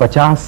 50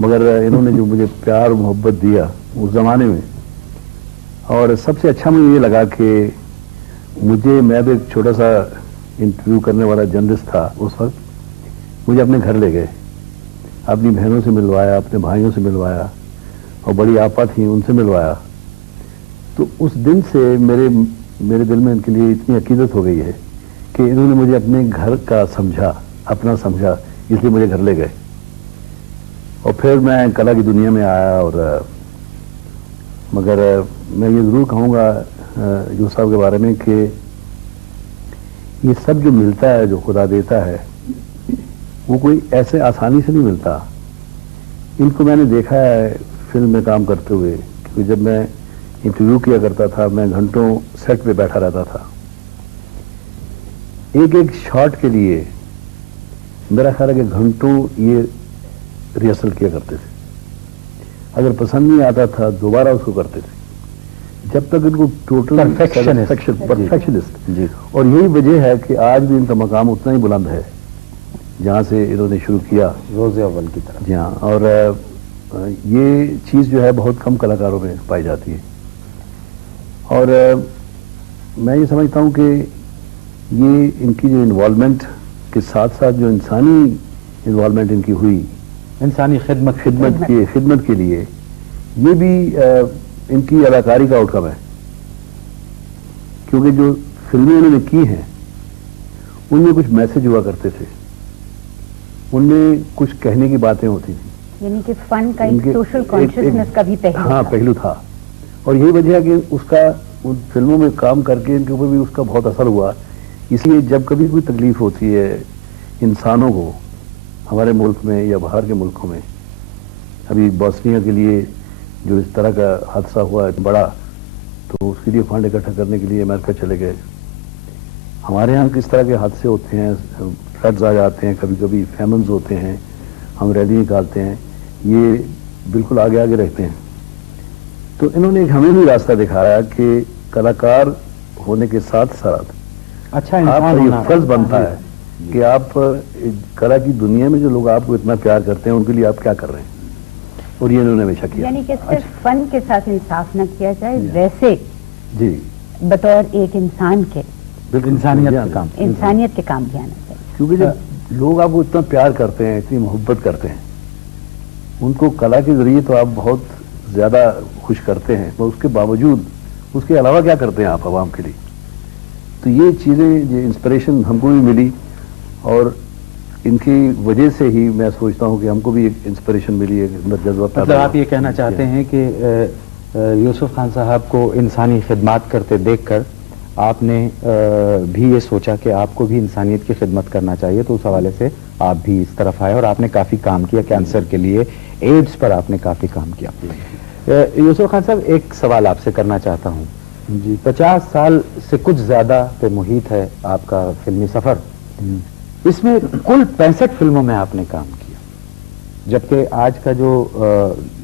مگر انہوں نے جو مجھے پیار محبت دیا اس زمانے میں، اور سب سے اچھا مجھے یہ لگا کہ میں بھی ایک چھوٹا سا انٹرویو کرنے والا جرنلسٹ تھا اس وقت، مجھے اپنے گھر لے گئے، اپنی بہنوں سے ملوایا، اپنے بھائیوں سے ملوایا، اور بڑی آپا تھیں ان سے ملوایا. تو اس دن سے میرے دل میں ان کے لیے اتنی عقیدت ہو گئی ہے کہ انہوں نے مجھے اپنے گھر کا سمجھا، اپنا سمجھا، اس لیے مجھے گھر لے گئے. اور پھر میں کلا کی دنیا میں آیا. اور مگر میں یہ ضرور کہوں گا یوسف صاحب کے بارے میں کہ یہ سب جو ملتا ہے، جو خدا دیتا ہے، وہ کوئی ایسے آسانی سے نہیں ملتا. ان کو میں نے دیکھا ہے فلم میں کام کرتے ہوئے، کیونکہ جب میں انٹرویو کیا کرتا تھا میں گھنٹوں سیٹ پہ بیٹھا رہتا تھا. ایک ایک شاٹ کے لیے میرا خیال ہے کہ گھنٹوں یہ ریہرسل کیا کرتے تھے. اگر پسند نہیں آتا تھا دوبارہ اس کو کرتے تھے، جب تک ان کو ٹوٹل پرفیکشنسٹ. جی. اور یہی وجہ ہے کہ آج بھی ان کا مقام اتنا ہی بلند ہے جہاں سے انہوں نے شروع کیا، روز اول کی طرح. جی ہاں. اور یہ چیز جو ہے بہت کم کلاکاروں میں پائی جاتی ہے. اور میں یہ سمجھتا ہوں کہ یہ ان کی جو انوالومنٹ کے ساتھ ساتھ جو انسانی انوالومنٹ ان کی ہوئی، انسانی خدمت کے لیے، یہ بھی ان کی اداکاری کا آؤٹ کم ہے. کیونکہ جو فلمیں انہوں نے کی ہیں ان میں کچھ میسج ہوا کرتے تھے، ان میں کچھ کہنے کی باتیں ہوتی تھیں، یعنی کہ فن کا ایک سوشل کانشسنس کا بھی پہلو تھا. اور یہی وجہ ہے کہ اس کا ان فلموں میں کام کر کے ان کے اوپر بھی اس کا بہت اثر ہوا. اس لیے جب کبھی کوئی تکلیف ہوتی ہے انسانوں کو ہمارے ملک میں یا باہر کے ملکوں میں، ابھی بوسنیا کے لیے جو اس طرح کا حادثہ ہوا بڑا، تو اس کے لیے فنڈ اکٹھا کرنے کے لیے امریکہ چلے گئے. ہمارے ہاں کس طرح کے حادثے ہوتے ہیں، فلڈز آ جاتے ہیں، کبھی کبھی فیمنز ہوتے ہیں، ہم ریلی نکالتے ہیں، یہ بالکل آگے آگے رہتے ہیں. تو انہوں نے ہمیں بھی راستہ دکھایا کہ کلاکار ہونے کے ساتھ ساتھ اچھا آپ کا یہ فرض بنتا ہے کہ آپ کلا کی دنیا میں جو لوگ آپ کو اتنا پیار کرتے ہیں ان کے لیے آپ کیا کر رہے ہیں. اور یہ انہوں نے ہمیشہ کیا. یعنی کہ صرف فن کے ساتھ انصاف نہ کیا جائے، ویسے جی بطور ایک انسان کے انسانیت کے کام بھی آنا چاہیے. کیونکہ جب لوگ آپ کو اتنا پیار کرتے ہیں، اتنی محبت کرتے ہیں، ان کو کلا کے ذریعے تو آپ بہت زیادہ خوش کرتے ہیں، اور اس کے باوجود اس کے علاوہ کیا کرتے ہیں آپ عوام کے لیے. تو یہ چیزیں، یہ انسپریشن ہم کو بھی ملی، اور ان کی وجہ سے ہی میں سوچتا ہوں کہ ہم کو بھی ایک انسپریشن ملی، ایک اندر جذبہ. مطلب آپ یہ کہنا چاہتے ہیں کہ یوسف خان صاحب کو انسانی خدمات کرتے دیکھ کر آپ نے بھی یہ سوچا کہ آپ کو بھی انسانیت کی خدمت کرنا چاہیے، تو اس حوالے سے آپ بھی اس طرف آئے اور آپ نے کافی کام کیا. کینسر کے لیے، ایڈز پر آپ نے کافی کام کیا. یوسف خان صاحب ایک سوال آپ سے کرنا چاہتا ہوں. جی 50 سال سے کچھ زیادہ پہ محیط ہے آپ کا فلمی سفر. اس میں کل 65 فلموں میں آپ نے کام کیا، جبکہ آج کا جو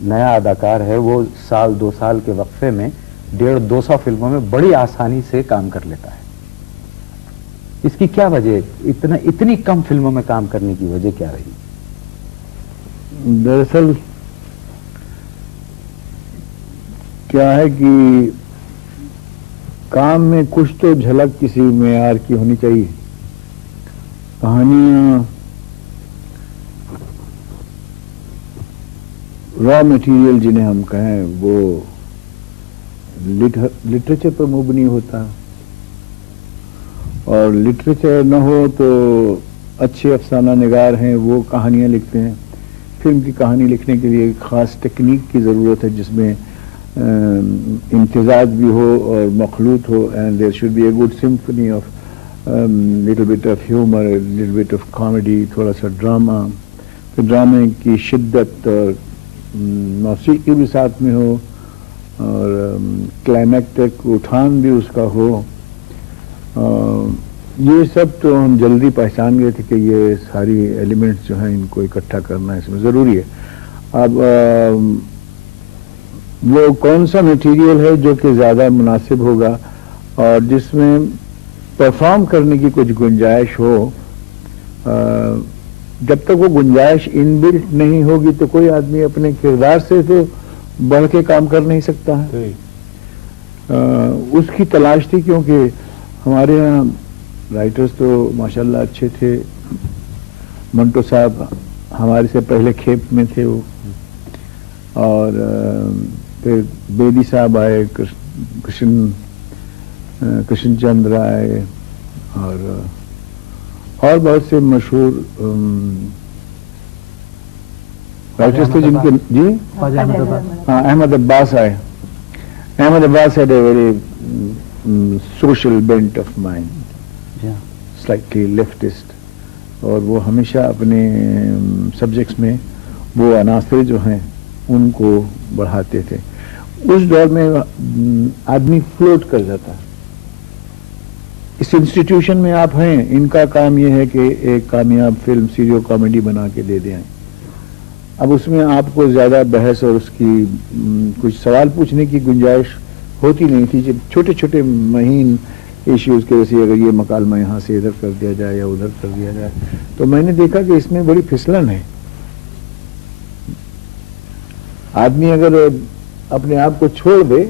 نیا اداکار ہے وہ سال 2 سال کے وقفے میں 150-200 فلموں میں بڑی آسانی سے کام کر لیتا ہے. اس کی کیا وجہ، اتنی کم فلموں میں کام کرنے کی وجہ کیا رہی؟ دراصل کیا ہے کہ کام میں کچھ تو جھلک کسی معیار کی ہونی چاہیے. کہانیاں را مٹیریل جنہیں ہم کہیں وہ لٹریچر پر مبنی ہوتا ہے، اور لٹریچر نہ ہو تو اچھے افسانہ نگار ہیں وہ کہانیاں لکھتے ہیں. فلم کی کہانی لکھنے کے لیے ایک خاص ٹیکنیک کی ضرورت ہے جس میں امتزاج بھی ہو اور مخلوط ہو، and there should be a good symphony of little bit of humour, little bit of comedy, تھوڑا سا ڈرامہ، پھر ڈرامے کی شدت اور موسیقی بھی ساتھ میں ہو، اور کلائمیکٹک اٹھان بھی اس کا ہو. یہ سب تو ہم جلدی پہچان گئے تھے کہ یہ ساری ایلیمنٹس جو ہیں ان کو اکٹھا کرنا اس میں ضروری ہے. اب وہ کون سا میٹیریل ہے جو کہ زیادہ مناسب ہوگا اور جس میں پرفارم کرنے کی کچھ گنجائش ہو، جب تک وہ گنجائش ان بلٹ نہیں ہوگی تو کوئی آدمی اپنے کردار سے تو بڑھ کے کام کر نہیں سکتا ہے. اس کی تلاش تھی، کیونکہ ہمارے یہاں رائٹرز تو ماشاءاللہ اچھے تھے. منٹو صاحب ہمارے سے پہلے کھیپ میں تھے وہ، اور پھر بیدی صاحب آئے، کرشن چندر آئے، اور بہت سے مشہور رائٹرز تھے جن کے جی ہاں احمد عباس آئے. احمد عباس had a very social bent of mind, slightly leftist, اور وہ ہمیشہ اپنے سبجیکٹس میں وہ عناصر جو ہیں ان کو بڑھاتے تھے. اس دور میں آدمی فلوٹ کر جاتا ہے. اس انسٹیٹیوشن میں آپ ہیں، ان کا کام یہ ہے کہ ایک کامیاب فلم سیریو کامیڈی بنا کے دے دیں. اب اس میں آپ کو زیادہ بحث اور اس کی کچھ سوال پوچھنے کی گنجائش ہوتی نہیں تھی. جب چھوٹے چھوٹے مہین ایشوز کے ویسے اگر یہ مکالمہ یہاں سے ادھر کر دیا جائے یا ادھر کر دیا جائے، تو میں نے دیکھا کہ اس میں بڑی پھسلن ہے. آدمی اگر اپنے آپ کو چھوڑ دے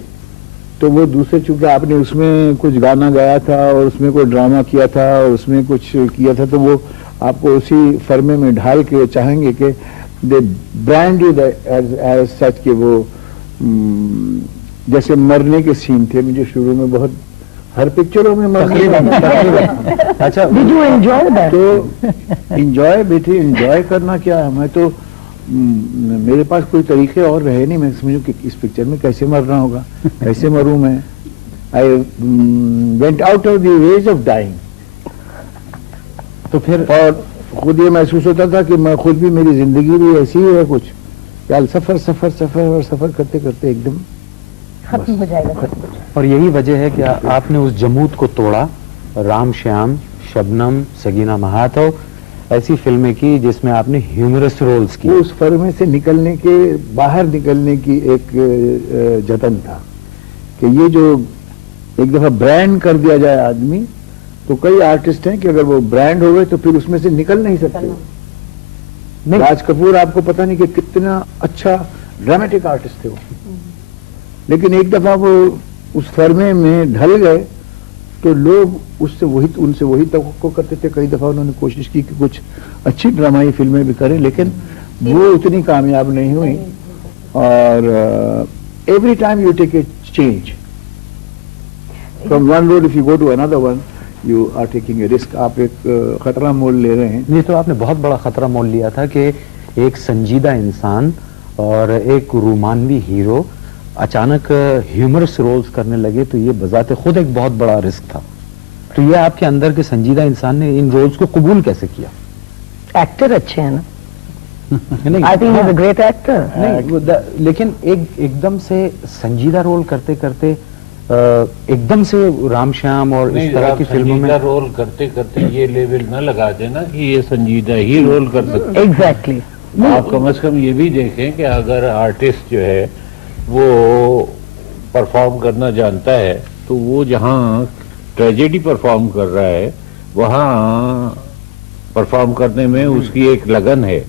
تو وہ دوسرے، چونکہ آپ نے اس میں کچھ گانا گایا تھا اور اس میں کوئی ڈرامہ کیا تھا اور اس میں کچھ کیا تھا، تو وہ آپ کو اسی فرمے میں ڈھال کے چاہیں گے کہ دے برانڈ یو ایز سچ، کہ وہ جیسے مرنے کے سین تھے مجھے شروع میں بہت، ہر پکچروں میں اچھا تو انجوائے بیٹے، انجوائے کرنا کیا ہے. میں تو میرے پاس کوئی طریقے اور رہے نہیں. میں سمجھوں کہ اس پکچر میں کیسے مرنا ہوگا، کیسے مروں میں. I went out of the ways of dying. تو پھر اور خود یہ محسوس ہوتا تھا کہ میں خود بھی، میری زندگی بھی ایسی ہی ہے کچھ، یار سفر سفر سفر اور سفر کرتے کرتے ایک دم ختم ہو جائے گا. اور یہی وجہ ہے کہ آپ نے اس جمود کو توڑا. رام شیام، شبنم، سگینا مہاتو، ایسی فلمیں کی جس میں آپ نے ہیومرس رولز کی. اس فرمے سے نکلنے کے، باہر نکلنے کی ایک جتن تھا کہ یہ جو ایک دفعہ برانڈ کر دیا جائے آدمی، تو کئی آرٹسٹ ہیں کہ اگر وہ برانڈ ہو گئے تو پھر اس میں سے نکل نہیں سکتے. راج کپور آپ کو پتہ نہیں کہ کتنا اچھا ڈرامٹک آرٹسٹ تھے وہ، لیکن ایک دفعہ وہ اس فرمے میں ڈھل گئے تو لوگ ان سے وہی توقع کرتے تھے. کئی دفعہ انہوں نے کوشش کی کہ کچھ اچھی ڈرامائی فلمیں بھی کریں، لیکن وہ اتنی کامیاب نہیں ہوئی. اور every time you take a change from one road, if you go to another one you are taking a risk. آپ ایک خطرہ مول لے رہے ہیں. یہ تو آپ نے بہت بڑا خطرہ مول لیا تھا کہ ایک سنجیدہ انسان اور ایک رومانوی ہیرو اچانک ہیومرس رولز کرنے لگے، تو یہ بذات خود ایک بہت بڑا رسک تھا. تو یہ آپ کے اندر کے سنجیدہ انسان نے ان رولز کو قبول کیسے کیا؟ ایکٹر اچھے ہیں نا. I think he's a great actor. لیکن ایک دم سے سنجیدہ رول کرتے کرتے ایک دم سے رام شیام اور اس طرح کی فلموں میں رول کرتے کرتے یہ لیول نہ لگا دینا کہ یہ سنجیدہ ہی رول کر سکتے. Exactly. آپ کم از کم یہ بھی دیکھیں کہ اگر آرٹسٹ جو ہے وہ پرفارم کرنا جانتا ہے تو وہ جہاں ٹریجڈی پرفارم کر رہا ہے وہاں پرفارم کرنے میں اس کی ایک لگن ہے،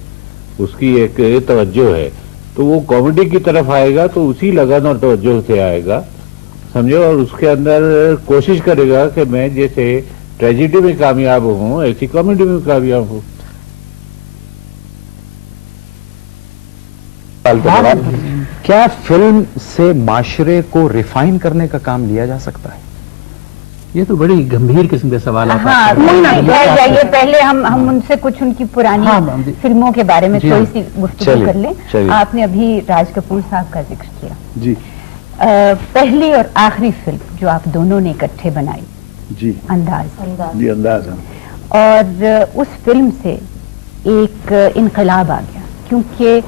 اس کی ایک توجہ ہے. تو وہ کامیڈی کی طرف آئے گا تو اسی لگن اور توجہ سے آئے گا، سمجھو، اور اس کے اندر کوشش کرے گا کہ میں جیسے ٹریجڈی میں کامیاب ہوں ایسی کامیڈی میں کامیاب ہوں. کیا فلم سے معاشرے کو ریفائن کرنے کا کام لیا جا سکتا ہے؟ یہ تو بڑی گمبھیر قسم کے سوالات. جائیے پہلے ہم ان سے کچھ ان کی پرانی فلموں کے بارے میں تھوڑی سی گفتگو کر لیں. آپ نے ابھی راج کپور صاحب کا ذکر کیا. جی. پہلی اور آخری فلم جو آپ دونوں نے اکٹھے بنائی، جی، انداز. جی انداز. اور اس فلم سے ایک انقلاب آ گیا، کیونکہ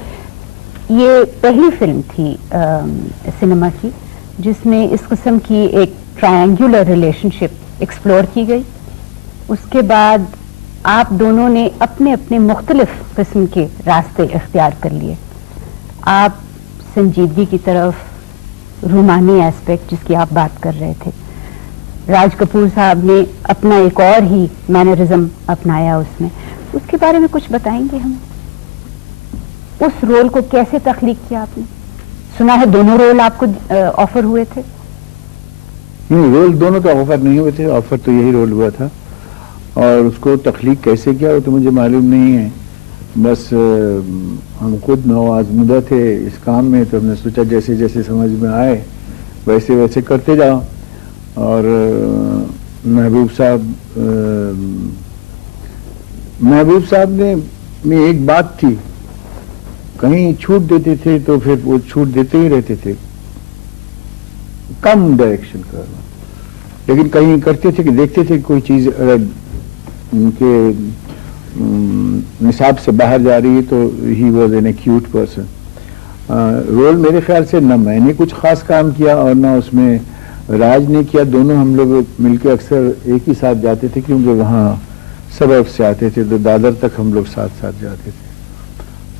یہ پہلی فلم تھی سنیما کی جس میں اس قسم کی ایک ٹرائنگولر ریلیشن شپ ایکسپلور کی گئی. اس کے بعد آپ دونوں نے اپنے اپنے مختلف قسم کے راستے اختیار کر لیے. آپ سنجیدگی کی طرف، رومانی ایسپیکٹ جس کی آپ بات کر رہے تھے، راج کپور صاحب نے اپنا ایک اور ہی مینرزم اپنایا اس میں. اس کے بارے میں کچھ بتائیں گے ہمیں؟ اس رول کو کیسے تخلیق کیا آپ نے؟ سنا ہے دونوں رول آپ کو آفر ہوئے تھے؟ نہیں، رول دونوں تو آفر نہیں ہوئے تھے، آفر تو یہی رول ہوا تھا، اور اس کو تخلیق کیسے کیا وہ تو مجھے معلوم نہیں ہے. بس ہم خود نوآزمودہ تھے اس کام میں، تو ہم نے سوچا جیسے جیسے سمجھ میں آئے ویسے ویسے کرتے جاؤ. اور محبوب صاحب میں ایک بات تھی، کہیں چھوٹ دیتے تھے تو پھر وہ چھوٹ دیتے ہی رہتے تھے، کم ڈائریکشن کرنا، لیکن کہیں کرتے تھے کہ دیکھتے تھے کوئی چیز ان کے نصاب سے باہر جا رہی ہے تو he was an acute person. رول میرے خیال سے نہ میں نے کچھ خاص کام کیا اور نہ اس میں راج نے کیا، دونوں ہم لوگ مل کے اکثر ایک ہی ساتھ جاتے تھے، کیونکہ وہاں سبب سے آتے تھے تو دادر تک ہم لوگ ساتھ ساتھ جاتے تھے.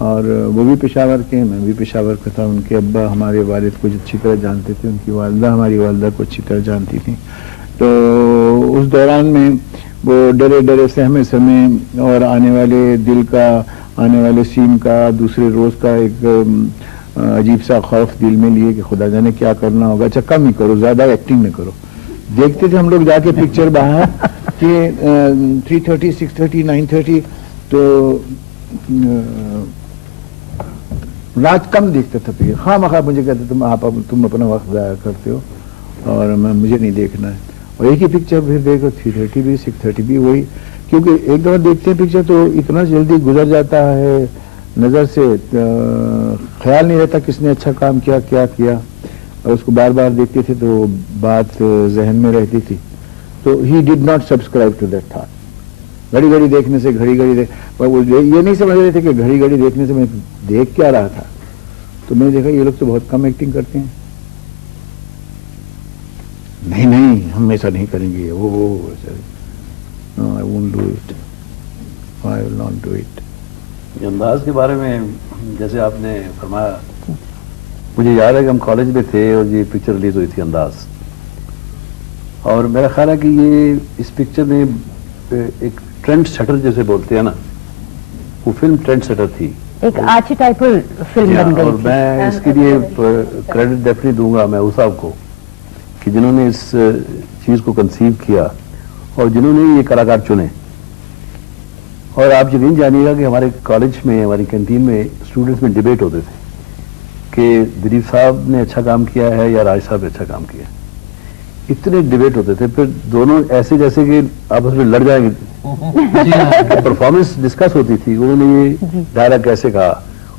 اور وہ بھی پشاور کے ہیں، میں بھی پشاور کا تھا. ان کے ابا ہمارے والد کو اچھی طرح جانتے تھے، ان کی والدہ ہماری والدہ کو اچھی طرح جانتی تھی. تو اس دوران میں وہ ڈرے ڈرے سہمے سمے اور آنے والے دل کا، آنے والے سین کا، دوسرے روز کا ایک عجیب سا خوف دل میں لیے کہ خدا جانے کیا کرنا ہوگا. اچھا کم ہی کرو، زیادہ ایکٹنگ نہ کرو. دیکھتے تھے ہم لوگ جا کے پکچر باہر کہ 3:30 6:30 9:30 تو رات کم دیکھتا تھا. پھر خواہ مخواہ مجھے کہتے تم اپنا وقت ضائع کرتے ہو اور مجھے نہیں دیکھنا ہے. اور ایک ہی پکچر پھر دیکھو 3:30 بھی 6:30 بھی وہی، کیونکہ ایک دفعہ دیکھتے ہیں پکچر تو اتنا جلدی گزر جاتا ہے نظر سے، خیال نہیں رہتا کس نے اچھا کام کیا کیا کیا، اور اس کو بار بار دیکھتے تھے تو بات ذہن میں رہتی تھی. تو he did not subscribe to that thought. گھڑی گھڑی دیکھنے سے وہ یہ نہیں سمجھ رہے تھے کہ گھڑی گھڑی دیکھنے سے میں دیکھ کیا رہا تھا. تو میں نے دیکھا یہ لوگ تو بہت کم ایکٹنگ کرتے ہیں. نہیں ہم ایسا نہیں کریں گے، I won't do it. I will not do it. انداز کے بارے میں جیسے آپ نے فرمایا، مجھے یاد ہے کہ ہم کالج میں تھے اور یہ پکچر ریلیز ہوئی تھی انداز، اور میرا خیال ہے کہ یہ اس پکچر نے ایک ٹرینڈ سیٹر جیسے بولتے ہیں نا، وہ فلم ٹرینڈ سیٹر تھی، ایک آرچیٹائپل فلم بن گئی. اور میں اس کے لیے کریڈٹ ڈیفینیٹلی دوں گا محبوب صاحب کو کہ جنہوں نے اس چیز کو کنسیو کیا اور جنہوں نے یہ کلاکار چنے. اور آپ یقین جانیے گا کہ ہمارے کالج میں، ہماری کینٹین میں اسٹوڈنٹس میں ڈیبیٹ ہوتے تھے کہ دلیپ صاحب نے اچھا کام کیا ہے یا راج صاحب نے اچھا کام کیا ہے. اتنے ڈیبیٹ ہوتے تھے، پھر دونوں ایسے جیسے کہ آپس میں لڑ جائیں گے. پرفارمنس ڈسکس ہوتی تھی، انہوں نے یہ ڈائلاگ کیسے کہا،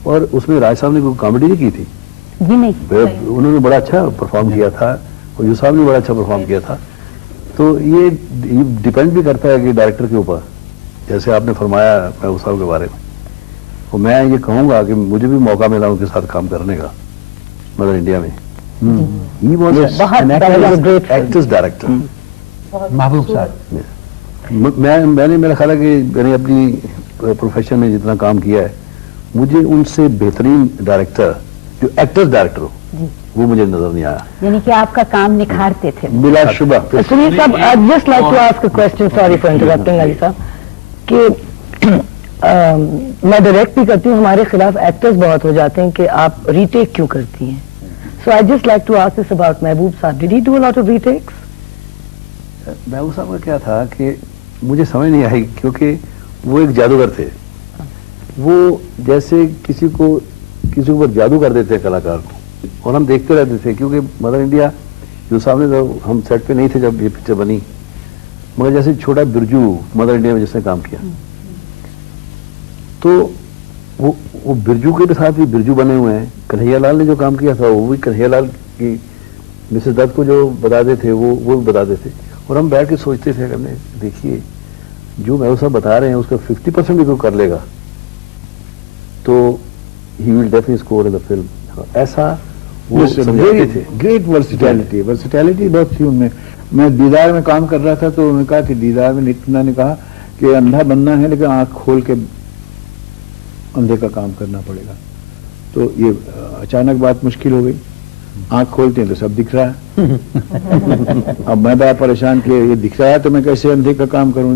اور اس میں راج صاحب نے کوئی کامیڈی نہیں کی تھی، انہوں نے بڑا اچھا پرفارم کیا تھا اور یو صاحب نے بڑا اچھا پرفارم کیا تھا. تو یہ ڈیپینڈ بھی کرتا ہے کہ ڈائریکٹر کے اوپر، جیسے آپ نے فرمایا محبوب صاحب کے بارے میں. اور میں یہ کہوں گا کہ مجھے بھی موقع ملا ان کے ساتھ کام کرنے کا مدر انڈیا میں. He was an actor's director. محبوب صاحب میں نے، میرا خیال ہے کہ میں نے اپنی پروفیشن میں جتنا کام کیا ہے، مجھے ان سے بہترین ڈائریکٹر جو ایکٹرز ڈائریکٹر ہو وہ مجھے نظر نہیں آیا. یعنی کہ آپ کا کام نکھارتے تھے بلا شبہ. سنیل صاحب, I'd just like to ask a question, sorry for interrupting علی صاحب, کہ میں ڈائریکٹ بھی کرتی ہوں, ہمارے خلاف ایکٹرز بہت ہو جاتے ہیں کہ آپ ری ٹیک کیوں کرتی ہیں. So I'd just like to ask this about محبوب صاحب. Did he do a lot of retakes? محبوب صاحب کا کیا تھا کہ مجھے سمجھ نہیں آئی, کیونکہ وہ ایک جادوگر تھے. وہ جیسے کسی کو اوپر جادو کر دیتے کلاکار کو, اور ہم دیکھتے رہتے تھے, کیونکہ مدر انڈیا جو صاحب نے, تو ہم سیٹ پہ نہیں تھے جب یہ پکچر بنی, مگر جیسے چھوٹا برجو مدر انڈیا میں جس نے کام کیا, تو وہ برجو کے ساتھ بھی برجو بنے ہوئے ہیں. کنہیا لال نے جو کام کیا تھا وہ بھی کنہیا لال کی مسز دت کو جو بتاتے تھے وہ بھی بتاتے تھے, اور ہم بیٹھ کے سوچتے تھے کہ دیکھیے جو محبوب صاحب بتا رہے ہیں اس کا 50% بھی کوئی کر لے گا تو he will definitely score in the film. ایسا وہ سمجھتے تھے. گریٹ ورسٹیلٹی بہت تھی ان میں. میں دیدار میں کام کر رہا تھا تو انہوں نے کہا کہ دیدار میں نتنا نے کہا کہ اندھا بننا ہے لیکن آنکھ کھول کے اندھے کا کام کرنا پڑے گا. تو یہ اچانک بات مشکل ہو گئی. آنکھ کھولتے ہیں تو سب دکھ رہا ہے. اب میں بڑا پریشان کہ یہ دکھ رہا ہے تو میں کیسے اندھے کا کام کروں.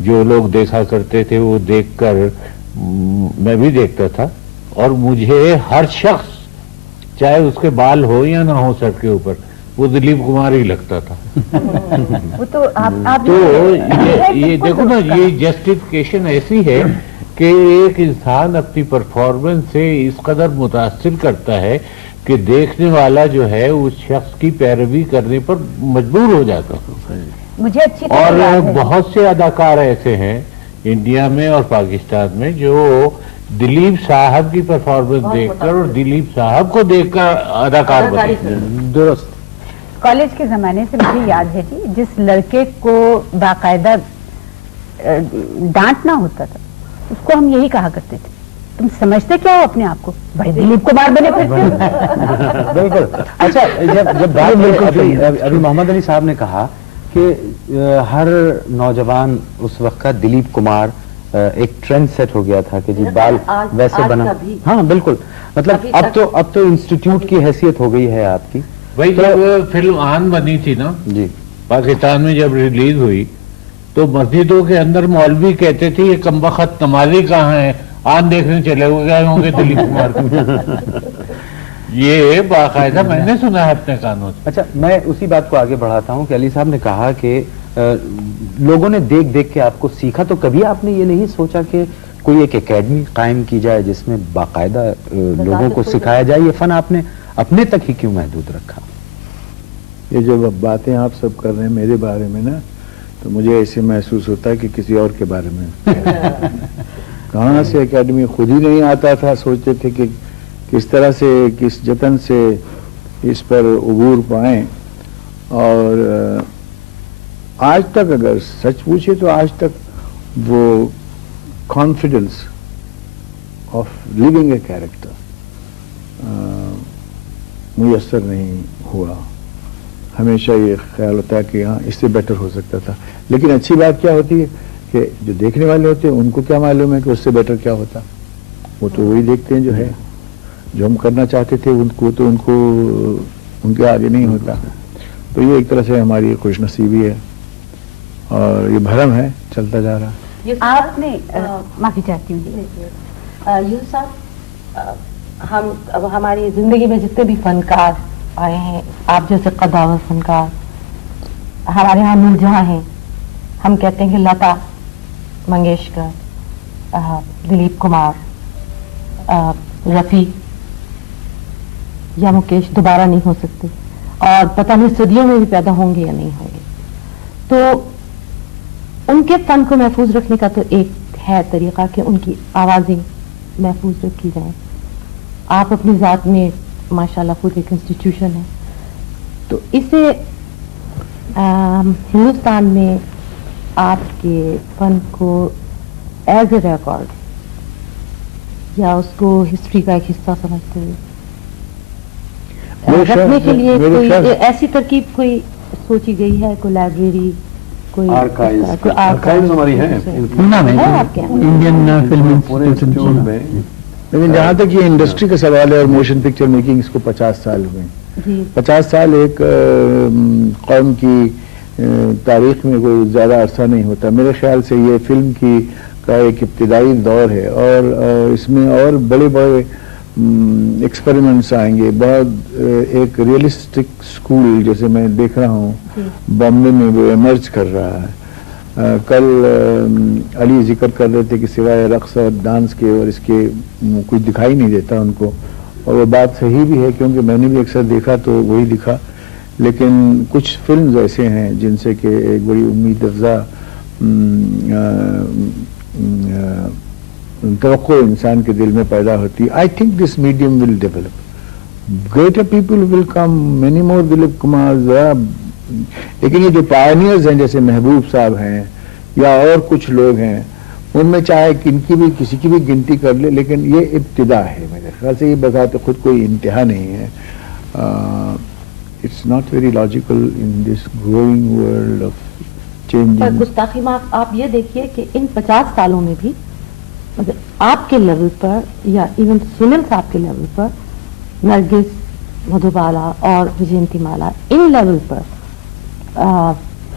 جو لوگ دیکھا کرتے تھے وہ دیکھ کر میں بھی دیکھتا تھا، اور مجھے ہر شخص چاہے اس کے بال ہو یا نہ ہو سر کے اوپر وہ دلیپ کمار ہی لگتا تھا. وہ تو آپ یہ دیکھو نا، یہ جسٹیفیکیشن ایسی ہے کہ ایک انسان اپنی پرفارمنس سے اس قدر متاثر کرتا ہے کہ دیکھنے والا جو ہے اس شخص کی پیروی کرنے پر مجبور ہو جاتا ہے. مجھے اچھی اور بہت سے اداکار ایسے ہیں انڈیا میں اور پاکستان میں جو دلیپ صاحب کی پرفارمنس دیکھ کر اور دلیپ صاحب کو دیکھ کر اداکار بنتے ہیں. درست. کالج کے زمانے سے مجھے یاد ہے جی، جس لڑکے کو باقاعدہ ڈانٹنا ہوتا تھا اس کو ہم یہی کہا کرتے تھے، تم سمجھتے کیا ہو اپنے آپ کو، بھائی دلیپ کمار بنے پھرتے. بالکل. اچھا، جب بات ابھی محمد علی صاحب نے کہا کہ ہر نوجوان اس وقت کا دلیپ کمار ایک ٹرینڈ سیٹ ہو گیا تھا کہ جی بال ویسے بنا. ہاں بالکل، مطلب اب تو انسٹیٹیوٹ کی حیثیت ہو گئی ہے آپ کی. بھائی جب فلم آن بنی تھی نا جی پاکستان میں، جب ریلیز ہوئی تو مسجدوں کے اندر مولوی کہتے تھے یہ کمبخت نمازی کہاں ہیں، آن دیکھنے چلے گئے ہوں گے دلیپ کمار. یہ باقاعدہ میں نے سنا ہے اپنے کانوں سے. اچھا، میں اسی بات کو آگے بڑھاتا ہوں کہ علی صاحب نے کہا کہ لوگوں نے دیکھ دیکھ کے آپ کو سیکھا، تو کبھی آپ نے یہ نہیں سوچا کہ کوئی ایک اکیڈمی قائم کی جائے جس میں باقاعدہ لوگوں کو سکھایا جائے؟ یہ فن آپ نے اپنے تک ہی کیوں محدود رکھا؟ یہ جو باتیں آپ سب کر رہے ہیں میرے بارے میں نا، تو مجھے ایسے محسوس ہوتا ہے کہ کسی اور کے بارے میں. کہاں سے اکیڈمی، خود ہی نہیں آتا تھا. سوچتے تھے کہ کس طرح سے، کس جتن سے اس پر عبور پائیں. اور آج تک اگر سچ پوچھے تو آج تک وہ confidence of living a character میسر نہیں ہوا. ہمیشہ یہ خیال ہوتا ہے کہ ہاں اس سے بیٹر ہو سکتا تھا. لیکن اچھی بات کیا ہوتی ہے کہ جو دیکھنے والے ہوتے ہیں ان کو کیا معلوم ہے کہ اس سے بیٹر کیا ہوتا. وہ تو وہی دیکھتے ہیں جو ہے، جو ہم کرنا چاہتے تھے ان کو ان کے آگے نہیں ہوتا. تو یہ ایک طرح سے ہماری خوش نصیبی ہے اور یہ بھرم ہے، چلتا جا رہا. آپ نے معافی چاہتی ہوں یوسف صاحب، ہم ہماری زندگی میں جتنے بھی فنکار آئے ہیں، آپ جیسے قداور فنکار، ہمارے یہاں نور جہاں ہیں، ہم کہتے ہیں کہ لتا منگیشکر، دلیپ کمار، رفیع یا مکیش دوبارہ نہیں ہو سکتے، اور پتہ نہیں صدیوں میں بھی پیدا ہوں گے یا نہیں ہوں گے. تو ان کے فن کو محفوظ رکھنے کا تو ایک ہے طریقہ کہ ان کی آوازیں محفوظ رکھی جائیں. آپ اپنی ذات میں ماشاءاللہ خود ایک انسٹیٹیوشن ہے، تو اسے ہندوستان میں آپ کے فن کو ایز اے ریکارڈ یا اس کو ہسٹری کا ایک حصہ سمجھتے ہوئے رکھنے کے لیے کوئی ایسی ترکیب کوئی سوچی گئی ہے؟ کوئی لائبریری، کوئی آرکائیوز ہماری ہیں انڈین فلم انسٹیٹیوٹ میں. لیکن جہاں تک یہ انڈسٹری کا سوال ہے اور موشن پکچر میکنگ، اس کو 50 سال ہوئے. 50 سال ایک قوم کی تاریخ میں کوئی زیادہ عرصہ نہیں ہوتا. میرے خیال سے یہ فلم کی کا ایک ابتدائی دور ہے اور اس میں اور بڑے بڑے ایکسپیریمنٹس آئیں گے. بہت ایک ریئلسٹک سکول جیسے میں دیکھ رہا ہوں بامبے میں وہ ایمرج کر رہا ہے. کل علی ذکر کر رہے تھے کہ سوائے رقص اور ڈانس کے اور اس کے کچھ دکھائی نہیں دیتا ان کو، اور وہ بات صحیح بھی ہے کیونکہ میں نے بھی اکثر دیکھا تو وہی دکھا. لیکن کچھ فلمز ایسے ہیں جن سے کہ ایک بڑی امید افزا توقع انسان کے دل میں پیدا ہوتی ہے. I think this medium will develop, greater people will come, many more Dilip Kumar. لیکن یہ جو پائنیئرز ہیں جیسے محبوب صاحب ہیں یا اور کچھ لوگ ہیں، ان میں چاہے کن کی بھی کسی کی بھی گنتی کر لے، لیکن یہ ابتدا ہے. میرے خیال سے یہ بذات خود کوئی انتہا نہیں ہے. It's not very logical in this growing world of changing. گستاخی معاف، آپ یہ دیکھیے کہ ان 50 سالوں میں بھی آپ کے لیول پر یا ایون سنیل صاحب کے لیول پر، نرگس، مدھوبالا اور وجینتی مالا، ان لیول پر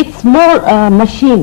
It's more machine.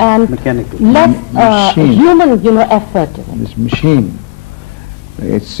And less human, effort. This machine, it's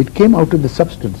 it came out of the substance,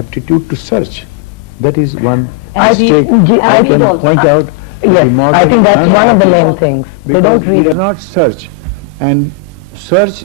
aptitude to search. That is one mistake I can point out. Yes, I think that's one of the main things. They don't read. They cannot search, and search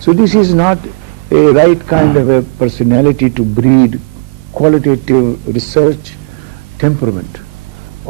So this is not a right kind of a personality to breed qualitative research temperament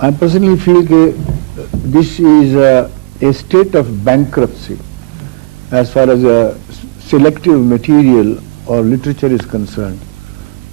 I personally feel that this is a state of bankruptcy as far as selective material or literature is concerned.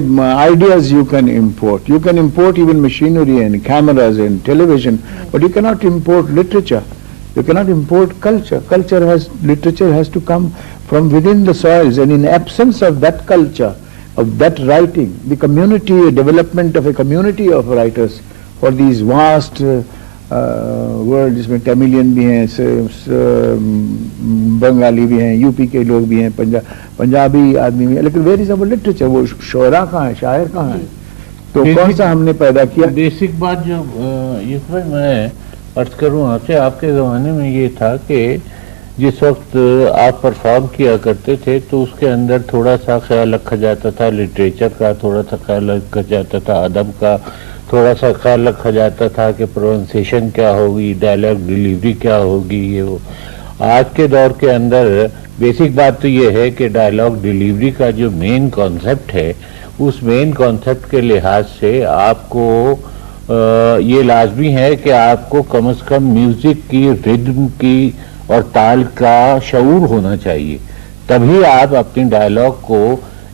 ideas you can import. You can import even machinery and cameras and television, but you cannot import literature. You cannot import culture. Literature has to come from within the soils, and in absence of that culture, of that writing, the community, development of a community of writers for these vast world جس میں ٹیمیلین بھی ہیں، بنگالی بھی ہیں، U P کے لوگ بھی ہیں، پنجابی آدمی بھی ہیں، لیکن ویئر از اوور لٹریچر؟ وہ شعراء کہاں ہیں، شاعر کہاں ہیں؟ تو کون سا ہم نے پیدا کیا؟ بیسک بات جو اس میں عرض کروں آپ سے، آپ کے زمانے میں یہ تھا کہ جس وقت آپ پرفارم کیا کرتے تھے تو اس کے اندر تھوڑا سا خیال رکھا جاتا تھا لٹریچر کا، تھوڑا سا خیال رکھا جاتا تھا ادب کا، تھوڑا سا خیال رکھا جاتا تھا کہ پروننسیشن کیا ہوگی، ڈائلاگ ڈیلیوری کیا ہوگی، یہ وہ۔ آج کے دور کے اندر بیسک بات تو یہ ہے کہ ڈائلاگ ڈیلیوری کا جو مین کانسیپٹ ہے، اس مین کانسیپٹ کے لحاظ سے آپ کو یہ لازمی ہے کہ آپ کو کم از کم میوزک کی، ردم کی اور تال کا شعور ہونا چاہیے، تبھی آپ اپنی ڈائلاگ کو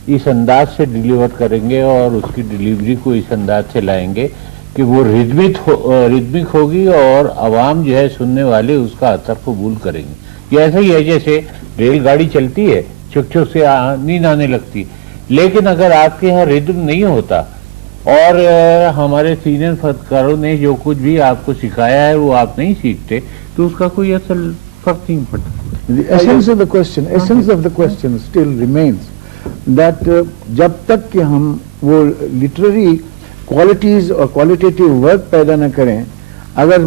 اس انداز سے ڈیلیور کریں گے اور اس کی ڈیلیوری کو اس انداز سے لائیں گے کہ وہ ردمک ہوگی اور عوام جو ہے سننے والے اس کا اثر قبول کریں گے۔ یہ ایسا ہی ہے جیسے ریل گاڑی چلتی ہے، چھک چھک سے نیند آنے لگتی، لیکن اگر آپ کے یہاں ردم نہیں ہوتا اور ہمارے سینئر فنکاروں نے جو کچھ بھی آپ کو سکھایا ہے وہ آپ نہیں سیکھتے تو اس کا کوئی اصل فرق نہیں پڑتا۔ The essence of the question still remains that جب تک کہ ہم وہ لٹریری کوالٹیز اور کوالٹیٹیو ورک پیدا نہ کریں، اگر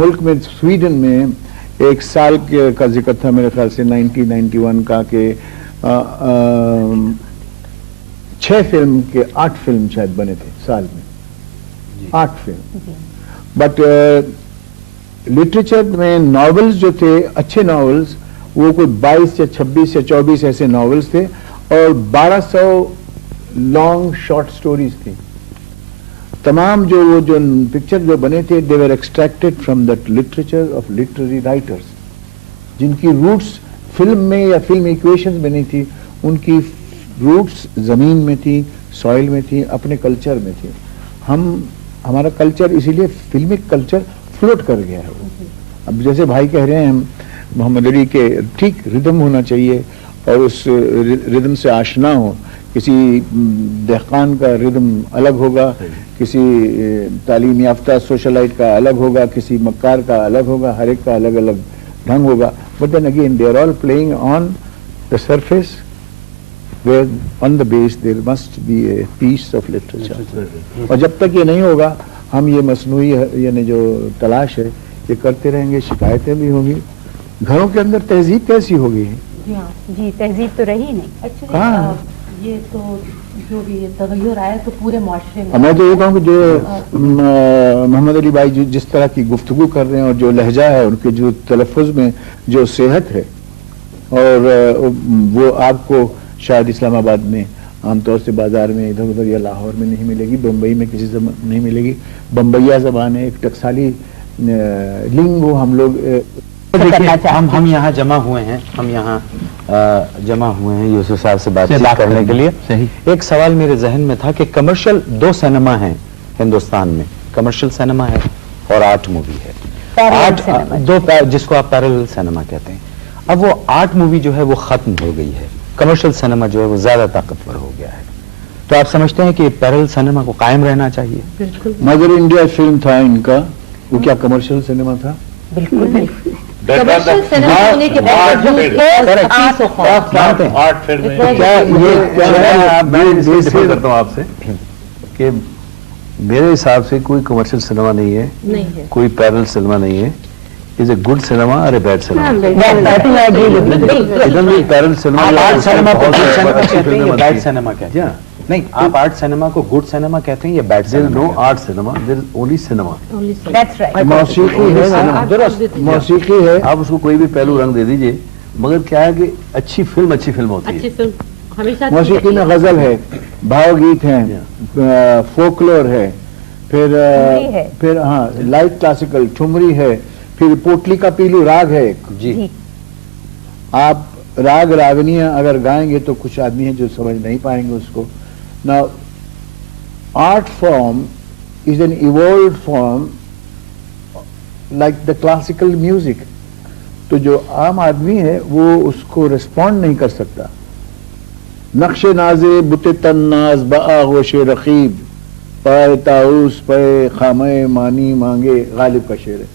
ملک میں سویڈن میں ایک سال کا ذکر تھا میرے خیال سے 1991 کا کہ 6 فلم کے 8 فلم شاید بنے تھے سال میں، 8 فلم، بٹ لٹریچر میں ناولز جو تھے، اچھے ناولز، وہ کوئی 22 یا 26 یا 24 ایسے ناولز تھے اور 1200 لانگ شارٹ سٹوریز تھی۔ تمام جو پکچر جو بنے تھے they were extracted from that literature of literary writers، جن کی روٹس فلم میں یا فلم ایکویشنز میں نہیں تھی، ان کی روٹس زمین میں تھی، سوائل میں تھی، اپنے کلچر میں تھی۔ ہمارا کلچر اسی لیے فلمک کلچر فلوٹ کر گیا ہے۔ اب جیسے بھائی کہہ رہے ہیں محمد علی کے ٹھیک ردم ہونا چاہیے اور اس ردم سے آشنا ہو، کسی دہقان کا ردم الگ ہوگا، کسی تعلیم یافتہ سوشلائٹ کا الگ ہوگا، کسی مکار کا الگ ہوگا، ہر ایک کا الگ الگ ڈھنگ ہوگا، but then again they are all playing on the surface where on the base there must be a piece of literature۔ اور جب تک یہ نہیں ہوگا ہم یہ مصنوعی یعنی جو تلاش ہے یہ کرتے رہیں گے، شکایتیں بھی ہوں گی۔ گھروں کے اندر تہذیب کیسی ہوگی؟ جی تہذیب تو رہی نہیں، ہاں یہ تو جو بھی تغیر آیا تو پورے معاشرے میں۔ میں تو یہ کہوں کہ جو محمد علی بھائی جس طرح کی گفتگو کر رہے ہیں اور جو لہجہ ہے، ان کے جو تلفظ میں جو صحت ہے، اور وہ آپ کو شاید اسلام آباد میں عام طور سے بازار میں ادھر ادھر یا لاہور میں نہیں ملے گی، بمبئی میں کسی زبان نہیں ملے گی۔ بمبئیا زبان ہے، ایک ٹکسالی لنگو ہم لوگ ہم یہاں جمع ہوئے ہیں، یوسف صاحب سے بات چیت کرنے کے لیے۔ ایک سوال میرے ذہن میں تھا کہ کمرشل 2 سینما ہیں ہندوستان میں، کمرشل سینما ہے اور آرٹ مووی ہے، جس کو آپ پیرلل سینما کہتے ہیں۔ اب وہ آرٹ مووی جو ہے وہ ختم ہو گئی ہے، کمرشل سینما جو ہے وہ زیادہ طاقتور ہو گیا ہے، تو آپ سمجھتے ہیں کہ پیرلل سینما کو قائم رہنا چاہیے؟ بالکل۔ مدر انڈیا فلم تھا ان کا، وہ کیا کمرشل سینما تھا؟ بالکل نہیں۔ کمرشل سینما ہونے کے باوجود آپ سے کہ میرے حساب سے کوئی کمرشل سینما نہیں ہے، کوئی پیرل سینما نہیں ہے۔ Is a good cinema or a bad cinema? Parallel cinema bad cinema کہتے ہیں؟ نہیں، آپ آرٹ سینما کو گڈ سینما کہتے ہیں یا bad cinema? No art cinema, there is only cinema. موسیقی ہے، موسیقی ہے، آپ اس کو کوئی بھی پہلو رنگ دے دیجئے، مگر کیا ہے کہ اچھی فلم ہوتی ہے۔ موسیقی میں غزل ہے، بھاو گیت ہیں، فولکلور ہے، پھر ہاں لائٹ کلاسیکل ٹھمری ہے، پھر پوٹلی کا پیلو راگ ہے ایک۔ جی آپ راگ راگنیاں اگر گائیں گے تو کچھ آدمی ہیں جو سمجھ نہیں پائیں گے اس کو۔ Now art form is an evolved form like the classical music، تو جو عام آدمی ہے وہ اس کو ریسپونڈ نہیں کر سکتا۔ نقش نازے بت تناز بآغوش رقیب، پائے طاؤس پائے خامے مانی مانگے غالب کا شعر ہے۔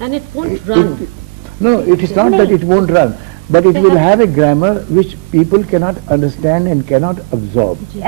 And it won't run. No, it is not that it won't run, but it will have a grammar which people cannot understand and cannot absorb.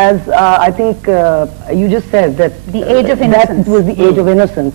as I think you just said that The age of innocence. that was the age of innocence.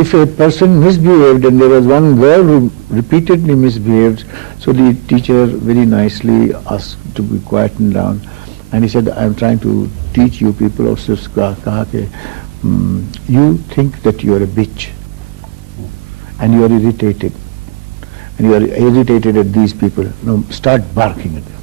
If a person misbehaved, and there was one girl who repeatedly misbehaved, so the teacher very nicely asked to be quietened down, and he said, I am trying to teach you people. Also kaha ke you think that you are a bitch and you are irritated, and you are irritated at these people, now start barking at them.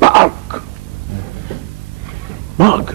bark, bark,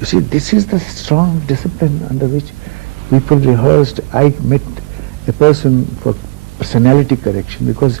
You see, this is the strong discipline under which people rehearsed. I met a person for personality correction because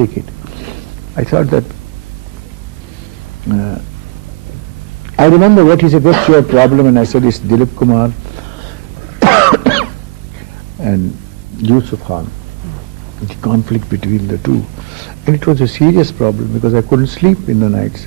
take it. I thought that I remember what he said, what's your problem? And I said, it's Dilip Kumar and Yusuf Khan, the conflict between the two. And it was a serious problem because I couldn't sleep in the nights.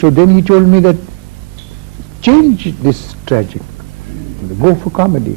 So then he told me that change this tragic, go for comedy.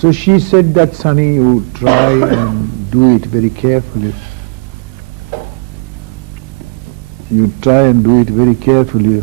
So she said that Sunny, you try and do it very carefully. You try and do it very carefully.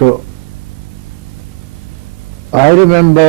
So I remember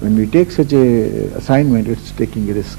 when we take such a assignment, it's taking a risk.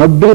90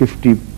50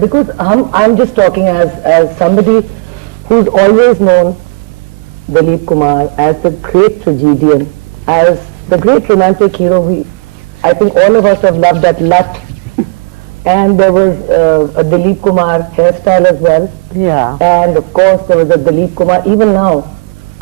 because I'm just talking as somebody who's always known Dilip Kumar as the great tragedian, as the great romantic hero. I think all of us have loved that Lut, and there was a Dilip Kumar hairstyle as well. Yeah. And of course there was a Dilip Kumar. Even now,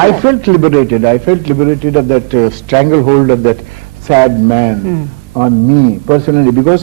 I felt liberated. I felt liberated of that stranglehold of that sad man on me personally, because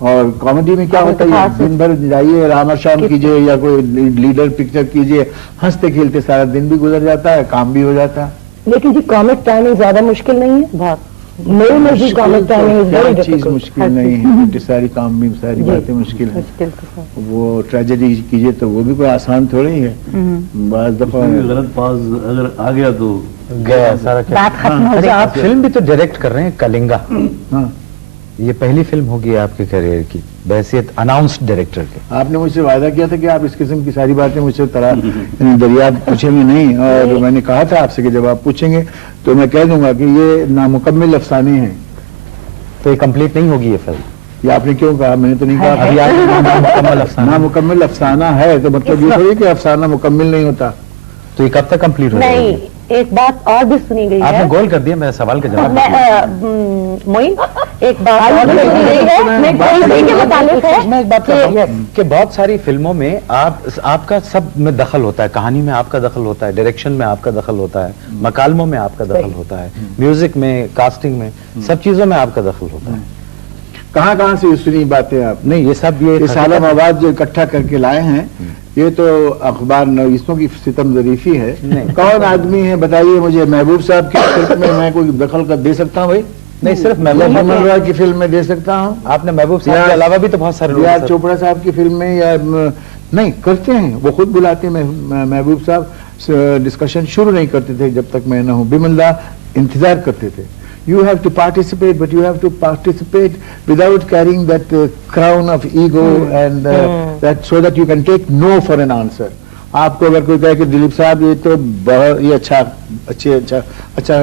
اور comedy میں کیا ہوتا ہے دن بھر جائیے رام شام کیجیے یا کوئی لیڈر پکچر کیجیے, ہنستے کھیلتے سارا دن بھی گزر جاتا ہے, کام بھی ہو جاتا ہے. لیکن جی کامک ٹائمنگ زیادہ مشکل نہیں ہے؟ بہت میرے نزدیک کامک ٹائمنگ چیز مشکل نہیں ہے, ساری کام بھی ساری باتیں مشکل ہیں. وہ ٹریجڈی کیجیے تو وہ بھی کوئی آسان تھوڑی ہے. بعض دفعہ غلط پاز اگر آ گیا تو گیا سارا. اچھا آپ فلم بھی تو ڈائریکٹ کر رہے ہیں, کلنگا. ہاں یہ پہلی فلم ہوگی آپ کے کیریئر کی بحیثیت اناؤنسڈ ڈائریکٹر کے. آپ نے مجھ سے وعدہ کیا تھا کہ آپ اس قسم کی ساری باتیں مجھ سے دریافت پوچھیں گے نہیں, اور میں نے کہا تھا آپ سے کہ جب آپ پوچھیں گے تو میں کہہ دوں گا کہ یہ نامکمل افسانے ہیں. تو یہ کمپلیٹ نہیں ہوگی یہ فلم؟ یہ آپ نے کیوں کہا؟ میں نے تو نہیں کہا نامکمل افسانہ ہے, تو مطلب یہ تھوڑی کہ افسانہ مکمل نہیں ہوتا. تو یہ کب تک کمپلیٹ ہوگا؟ نہیں, ایک بات اور بھی سنی گئی ہے. آپ نے گول کر دیا میرے سوال کا جواب. معین ایک بات اور بھی سنی گئی ہے, میں ایک بات کہتا ہوں کہ بہت ساری فلموں میں آپ کا سب میں دخل ہوتا ہے, کہانی میں آپ کا دخل ہوتا ہے, ڈائریکشن میں آپ کا دخل ہوتا ہے, مکالموں میں آپ کا دخل ہوتا ہے, میوزک میں, کاسٹنگ میں, سب چیزوں میں آپ کا دخل ہوتا ہے. کہاں کہاں سے سنی باتیں آپ؟ نہیں یہ سب یہ سالہ مواد جو اکٹھا کر کے لائے ہیں یہ تو اخبار نویسوں کی ستم ظریفی ہے. کون آدمی ہے بتائیے مجھے محبوب صاحب کی فلم میں میں کوئی دخل کر دے سکتا ہوں؟ بھائی نہیں, صرف محمد رائے کی فلم میں دے سکتا ہوں. آپ نے محبوب صاحب کے علاوہ بھی تو بہت سارے لوگ چوپڑا صاحب کی فلم میں یا نہیں کرتے ہیں, وہ خود بلاتے ہیں. محبوب صاحب ڈسکشن شروع نہیں کرتے تھے جب تک میں نہ ہوں, بسم اللہ انتظار کرتے تھے. You have to participate, but you have to participate without carrying that crown of ego and that so that you can take no for an answer. آپ کو اگر کوئی کہے کہ دلیپ صاحب یہ تو یہ اچھا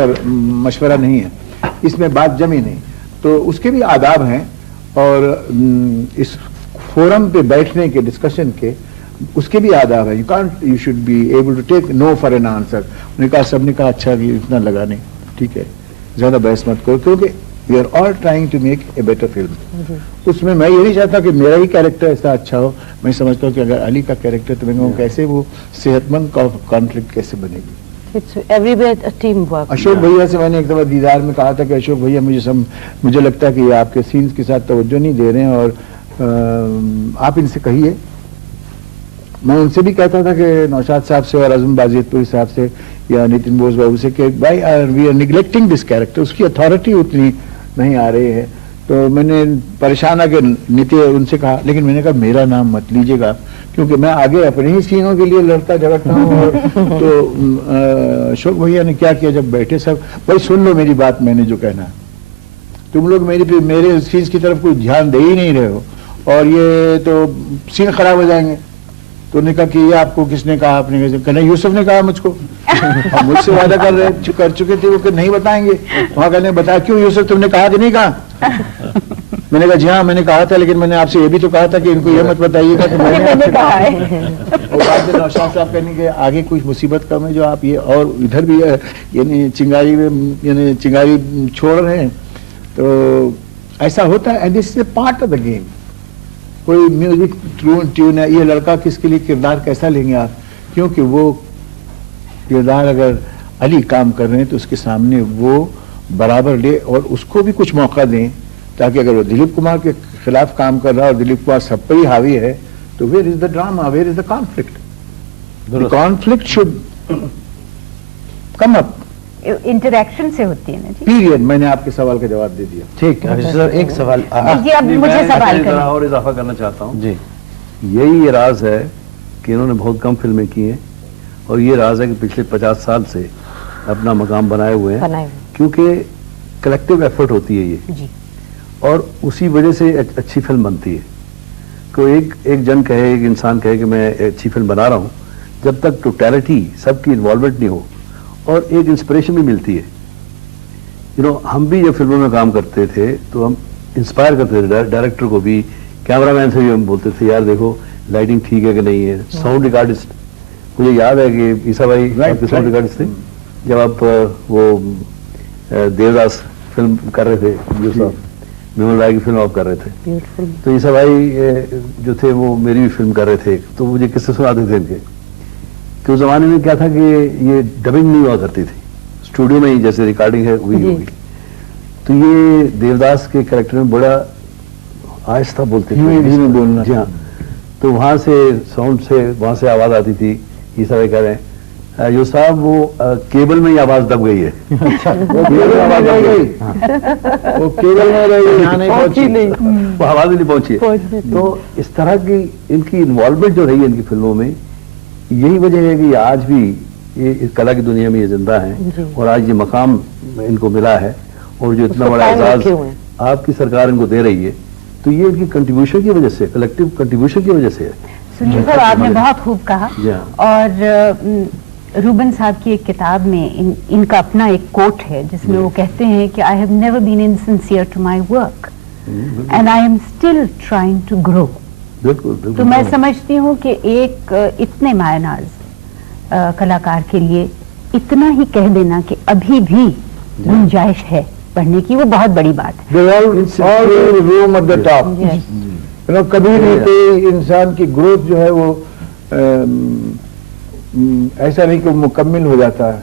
مشورہ نہیں ہے, اس میں بات جمی نہیں, تو اس کے بھی آداب ہیں. اور اس فورم پہ بیٹھنے کے ڈسکشن کے اس کے بھی آداب ہیں. You should be able to take no for an answer. انہوں نے کہا, سب نے کہا اچھا اتنا لگا نہیں, ٹھیک ہے زیادہ بحث مت کرو, کیونکہ we are all trying to make a better film. اس میں یہ نہیں چاہتا کہ میرا ہی کیریکٹر ایسا اچھا ہو. میں سمجھتا ہوں کہ اگر علی کا کیریکٹر تو میں کہوں کیسے وہ صحت مند کانفلکٹ کیسے بنے گی. اشوک بھیا سے میں نے ایک دفعہ دیدار میں کہا تھا کہ اشوک بھیا مجھے لگتا ہے کہ یہ آپ کے سینس کے ساتھ توجہ نہیں دے رہے ہیں, اور آپ ان سے کہیے. میں ان سے بھی کہتا تھا کہ نوشاد صاحب سے اور اعظم بازیت پوری صاحب سے یا نتن بوس بابو سے کہ بھائی we are neglecting this character, اس کی اتھارٹی اتنی نہیں آ رہی ہے. تو میں نے پریشان آ کے ان سے کہا, لیکن میں نے کہا میرا نام مت لیجیے گا کیونکہ میں آگے اپنے ہی سینوں کے لیے لڑتا جھگڑتا ہوں. تو اشوک بھیا نے کیا کیا, جب بیٹھے سب, بھائی سن لو میری بات, میں نے جو کہنا تم لوگ میرے سینس کی طرف کوئی دھیان دے ہی نہیں رہے ہو, اور یہ تو سین خراب ہو جائیں گے. تو انہوں نے کہا کہ یہ آپ کو کس نے کہا؟ آپ نے کہا یوسف نے کہا مجھ کو. مجھ سے وعدہ کر چکے تھے وہ کہ نہیں بتائیں گے. وہاں کہنے بتا کیوں یوسف تم نے کہا کہ نہیں کہا؟ میں نے کہا جی ہاں میں نے کہا تھا, لیکن میں نے آپ سے یہ بھی تو کہا تھا کہ ان کو یہ مت بتائیے گا. تو میں نے کہا ہے. اور بعد میں نوشاد صاحب کہنے کے آگے کچھ مصیبت کم ہے جو آپ یہ اور ادھر بھی یعنی چنگاری چھوڑ رہے ہیں. تو ایسا ہوتا ہے, and this is a part of the game. کوئی میوزک ٹیون ہے, یہ لڑکا کس کے لیے کردار کیسا لیں گے آپ, کیونکہ وہ کردار اگر علی کام کر رہے ہیں تو اس کے سامنے وہ برابر لے اور اس کو بھی کچھ موقع دیں, تاکہ اگر وہ دلیپ کمار کے خلاف کام کر رہا ہے اور دلیپ کمار سب پہ ہی حاوی ہے تو where is the drama, where is the conflict. Conflict should come up, interaction سے ہوتی ہے نا جی. پیریڈ. میں نے آپ کے سوال کا جواب دے دیا. ٹھیک ہے, ایک سوال جی اب مجھے سوال کریں. اور اضافہ کرنا چاہتا ہوں جی. یہی یہ راز ہے کہ انہوں نے بہت کم فلمیں کی ہیں, اور یہ راز ہے کہ پچھلے 50 سال سے اپنا مقام بنائے ہوئے ہیں, کیونکہ کلیکٹیو ایفرٹ ہوتی ہے یہ, اور اسی وجہ سے اچھی فلم بنتی ہے. کوئی ایک جن کہے, ایک انسان کہے کہ میں اچھی فلم بنا رہا ہوں, جب تک ٹوٹیلٹی سب کی انوالومنٹ نہیں ہو اور ایک انسپریشن بھی ملتی ہے. ہم بھی جب فلموں میں کام کرتے تھے تو ہم انسپائر کرتے تھے ڈائریکٹر کو بھی, کیمرہ مین سے بھی ہم بولتے تھے یار دیکھو لائٹنگ ٹھیک ہے کہ نہیں ہے. ساؤنڈ ریکارڈسٹ, مجھے یاد ہے کہ عیسیٰ بھائی ساؤنڈ ریکارڈسٹ تھے جب آپ وہ دیوداس فلم کر رہے تھے, میمن رائے کی فلم آپ کر رہے تھے, تو عیسیٰ بھائی جو تھے وہ میری بھی فلم کر رہے تھے, تو مجھے کس سے سناتے تھے ان کے کہ اس زمانے میں کیا تھا کہ یہ ڈبنگ نہیں ہوا کرتی تھی, اسٹوڈیو میں ہی جیسے ریکارڈنگ ہے وہی ہوگی. تو یہ دیوداس کے کریکٹر میں بڑا آہستہ بولتے تھے, دھیمے بولنا. جی ہاں, تو وہاں سے ساؤنڈ سے وہاں سے آواز آتی تھی. یہ سارے کہہ رہے ہیں جو صاحب وہ کیبل میں ہی آواز دب گئی ہے. وہ کیبل میں رہ گئی, یہاں نہیں پہنچی, وہ آواز نہیں پہنچی. تو اس طرح کی ان کی انوالومنٹ جو رہی ہے ان کی فلموں میں, یہی وجہ ہے کہ آج بھی یہ کلا کی دنیا میں یہ زندہ ہیں اور آج یہ مقام ان کو ملا ہے اور جو اتنا بڑا اعزاز آپ کی سرکار ان کو دے رہی ہے, تو یہ ان کی کنٹریبیوشن کی وجہ سے, کلیکٹیو کنٹریبیوشن کی وجہ سے ہے. سنیل صاحب آپ نے بہت خوب کہا, اور روبن صاحب کی ایک کتاب میں ان کا اپنا ایک کوٹ ہے جس میں وہ کہتے ہیں کہ I have never been insincere to my work and I am still trying to grow. تو میں سمجھتی ہوں کہ ایک اتنے مایہ ناز کلاکار کے لیے اتنا ہی کہہ دینا کہ ابھی بھی گنجائش ہے پڑھنے کی, وہ بہت بڑی بات ہے. کبھی نہیں کوئی انسان کی گروتھ جو ہے وہ ایسا نہیں کہ مکمل ہو جاتا ہے,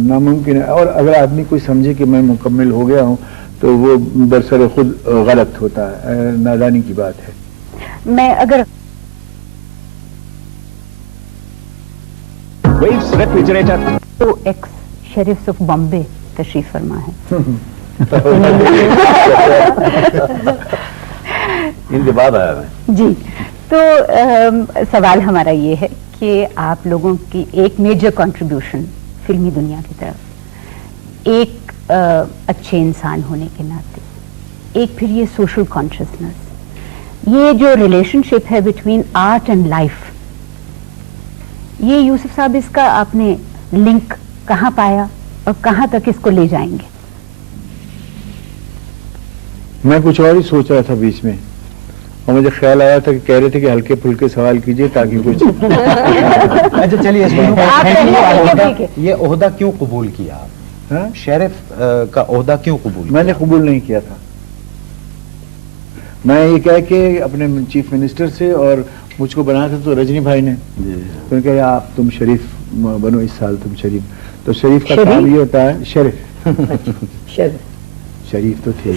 ناممکن ہے. اور اگر آدمی کوئی سمجھے کہ میں مکمل ہو گیا ہوں تو وہ برسر خود غلط ہوتا ہے, نادانی کی بات ہے. میں اگر تو ایکس شریف آف بامبے تشریف فرما ہے, ان کے بعد آیا میں. جی, تو سوال ہمارا یہ ہے کہ آپ لوگوں کی ایک میجر کنٹریبیوشن فلمی دنیا کی طرف, ایک اچھے انسان ہونے کے ناطے, ایک پھر یہ سوشل کانشسنس, یہ جو ریلیشن شپ ہے بٹوین آرٹ اینڈ لائف, یہ یوسف صاحب اس کا آپ نے لنک کہاں پایا اور کہاں تک اس کو لے جائیں گے؟ میں کچھ اور ہی سوچ رہا تھا بیچ میں, اور مجھے خیال آیا تھا کہ کہہ رہے تھے کہ ہلکے پھلکے سوال کیجئے تاکہ کچھ. اچھا چلیے, یہ عہدہ کیوں قبول کیا آپ؟ شیرف کا عہدہ کیوں قبول؟ میں نے قبول نہیں کیا تھا. میں یہ کہہ کے اپنے چیف منسٹر سے, اور مجھ کو بنا تھا تو رجنی بھائی نے, تو نے کہا آپ تم شریف بنو اس سال, تم شریف. تو شریف کا کام یہ ہوتا ہے, شریف تو تھے,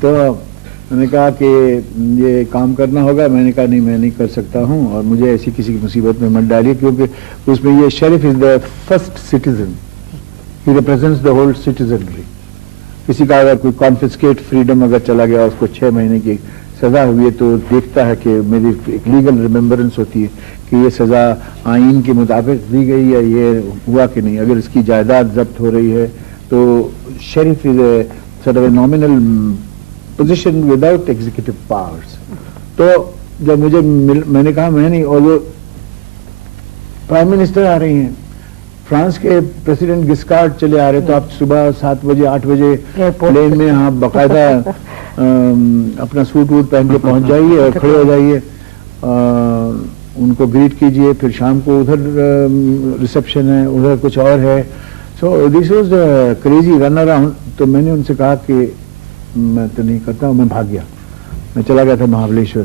تو میں نے کہا کہ یہ کام کرنا ہوگا. میں نے کہا نہیں, میں نہیں کر سکتا ہوں, اور مجھے ایسی کسی کی مصیبت میں مت ڈالیے, کیونکہ اس میں یہ Sharif is the first citizen, he represents the whole citizenry. کسی کا اگر کوئی کانفسکیٹ فریڈم اگر چلا گیا, اس کو 6 مہینے کی سزا ہوئی ہے, تو دیکھتا ہے کہ میری ایک لیگل ریمبرنس ہوتی ہے کہ یہ سزا آئین کے مطابق دی گئی یا یہ ہوا کہ نہیں. اگر اس کی جائیداد ضبط ہو رہی ہے تو Sharif is a sort of a nominal position without executive powers. تو جب مجھے میں نے کہا میں نہیں, اور وہ پرائم منسٹر آ رہی ہیں, فرانس کے پریسیڈنٹ گسکارڈ چلے آ رہے, تو آپ صبح 7 بجے 8 بجے پلین میں آپ باقاعدہ اپنا سوٹ ووٹ پہن کے پہنچ جائیے اور کھڑے ہو جائیے, ان کو گریٹ کیجئے. پھر شام کو ادھر ریسپشن ہے, ادھر کچھ اور ہے. So this was crazy run around. تو میں نے ان سے کہا کہ میں تو نہیں کرتا ہوں, میں بھاگ گیا. میں چلا گیا تھا مہابلیشور.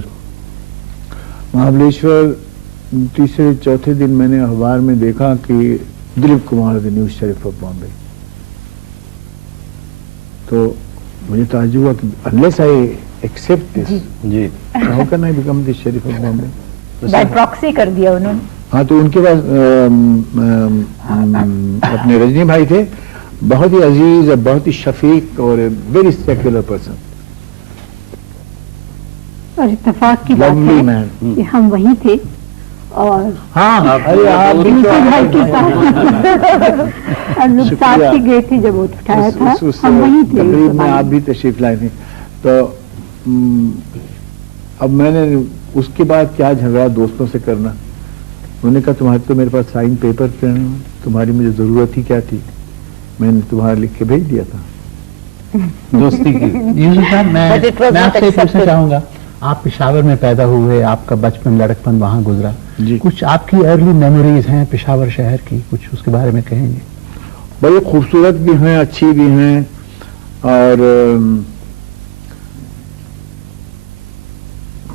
تیسرے چوتھے دن میں نے اخبار میں دیکھا کہ دلیپ کمار دی نیو شریف آف بامبے. تو مجھے تعجب ہوا کہ unless I accept this, how can I become the sheriff of Bombay? By proxy کر دیا انہوں نے. ہاں, تو ان کے پاس اپنے رجنی بھائی تھے, بہت ہی عزیز اور بہت ہی شفیق اور ویری سیکولر پرسن. اور اتفاق کی بات ہے کہ ہم وہیں تھے, اور ہاں بھائی کے ساتھ ہی گئے تھے جب وہ اٹھایا تھا, ہم وہیں تھے. تقریب میں آپ بھی تشریف لائے تھے. تو اب میں نے اس کے بعد کیا جھگڑا دوستوں سے کرنا. انہوں نے کہا تمہارے تو میرے پاس سائن پیپر پہ تمہاری مجھے ضرورت ہی کیا تھی, میں نے تمہارا لکھ کے بھیج دیا تھا دوستی کی. یوسف صاحب میں آپ سے پوچھنا چاہوں گا, آپ پشاور میں پیدا ہوئے, آپ کا بچپن لڑکپن وہاں گزرا, کچھ آپ کی ارلی میموریز ہیں پشاور شہر کی, کچھ اس کے بارے میں کہیں گے؟ بڑی خوبصورت بھی ہیں, اچھی بھی ہیں, اور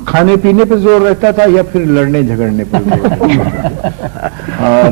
کھانے پینے پہ زور رہتا تھا یا پھر لڑنے جھگڑنے پہ زور رہتا تھا. اور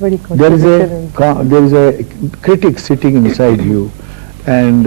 there is a critic sitting inside you and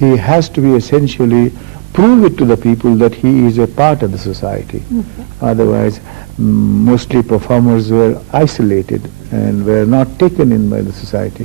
he has to be essentially prove it to the people that he is a part of the society. Otherwise, mostly performers were isolated and were not taken in by the society.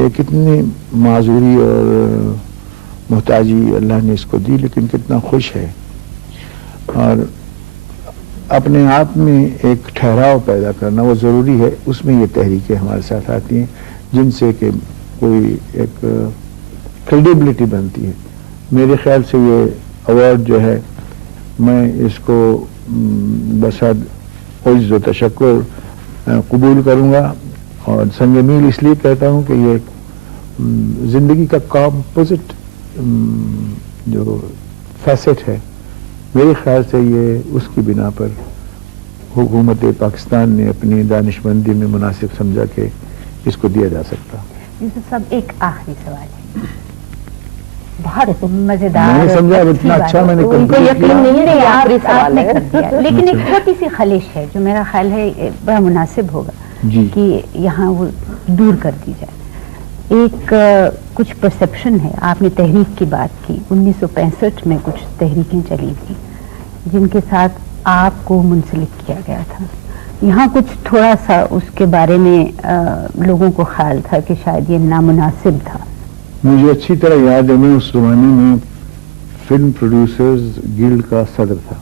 کہ کتنی معذوری اور محتاجی اللہ نے اس کو دی، لیکن کتنا خوش ہے، اور اپنے آپ میں ایک ٹھہراؤ پیدا کرنا وہ ضروری ہے. اس میں یہ تحریکیں ہمارے ساتھ آتی ہیں جن سے کہ کوئی ایک کریڈیبلٹی بنتی ہے. میرے خیال سے یہ ایوارڈ جو ہے میں اس کو بصد عجز و تشکر قبول کروں گا، اور سنگ میل اس لیے کہتا ہوں کہ یہ زندگی کا کمپوزٹ جو فیسٹ ہے، میرے خیال سے یہ اس کی بنا پر حکومت پاکستان نے اپنی دانشمندی میں مناسب سمجھا کہ اس کو دیا جا سکتا. یوسف صاحب ایک آخری سوال ہے، بہت مزیدار، میں نے سمجھا اتنا اچھا میں نے یقین نہیں ہے آپ نے کر دیا، لیکن ایک چھوٹی سی خواہش ہے جو میرا خیال ہے بڑا مناسب ہوگا کہ یہاں وہ دور کر دی جائے. ایک کچھ پرسپشن ہے، آپ نے تحریک کی بات کی، 1965 میں کچھ تحریکیں چلی تھی جن کے ساتھ آپ کو منسلک کیا گیا تھا. یہاں کچھ تھوڑا سا اس کے بارے میں لوگوں کو خیال تھا کہ شاید یہ نامناسب تھا. مجھے اچھی طرح یاد ہے، میں اس زمانے میں فلم پروڈیوسرز گلڈ کا صدر تھا،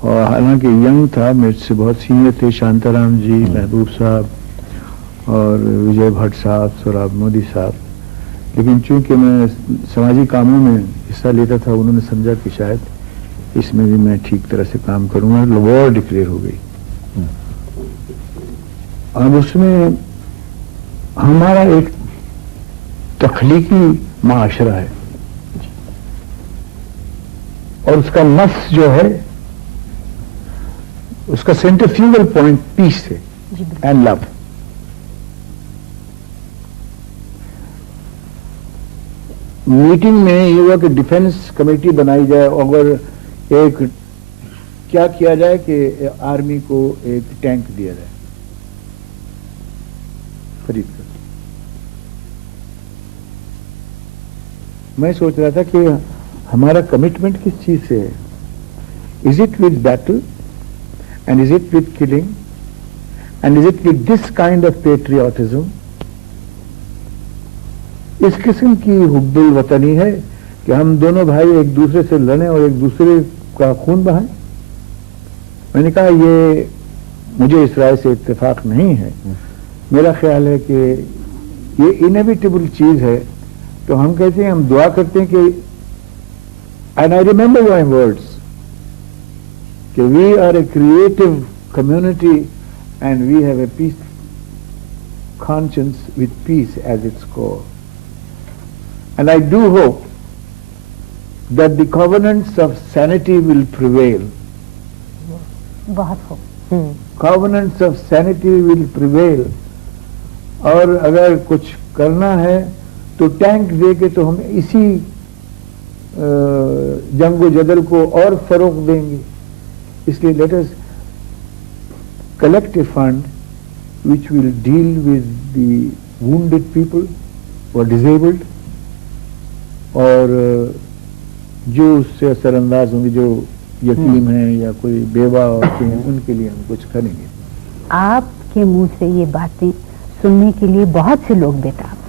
اور حالانکہ ینگ تھا، میرے سے بہت سینئر تھے، شانتا رام جی، محبوب صاحب اور وجے بھٹ صاحب، سوراب مودی صاحب، لیکن چونکہ میں سماجی کاموں میں حصہ لیتا تھا، انہوں نے سمجھا کہ شاید اس میں بھی میں ٹھیک طرح سے کام کروں گا. وار ڈکلیئر ہو گئی. اب اس میں ہمارا ایک تخلیقی معاشرہ ہے، اور اس کا نفس جو ہے، اس کا سینٹریفیوگل پوائنٹ پیس ہے اینڈ لو. میٹنگ میں یہ ہوا کہ ڈیفنس کمیٹی بنائی جائے، اگر ایک کیا کیا جائے کہ آرمی کو ایک ٹینک دیا جائے خرید کر. میں سوچ رہا تھا کہ ہمارا کمٹمنٹ کس چیز سے ہے. Is it with battle and is it with killing and is it with this kind of patriotism. اس قسم کی حب الوطنی ہے کہ ہم دونوں بھائی ایک دوسرے سے لڑیں اور ایک دوسرے کا خون بہائیں. میں نے کہا یہ مجھے اس رائے سے اتفاق نہیں ہے. میرا خیال ہے کہ یہ انیویٹیبل چیز ہے. تو ہم کہتے ہیں، ہم دعا کرتے ہیں کہ and I remember my words کہ we are a creative community and we have a peace conscience with peace as its core. And I do hope that the covenants of sanity will prevail. بہت خوب. Covenants of sanity will prevail. اور اگر کچھ کرنا ہے تو tank دے کے تو ہم اسی جنگ و جدل کو اور فروغ دیں گے. اس لیے let us collect a fund which will deal with the wounded people who are disabled, اور جو اس سے اثر انداز ہوں گے، جو یتیم ہیں یا کوئی بیوہ عورتیں ہیں، ان کے لیے ہم کچھ کریں گے. آپ کے منہ سے یہ باتیں سننے کے لیے بہت سے لوگ بے تاب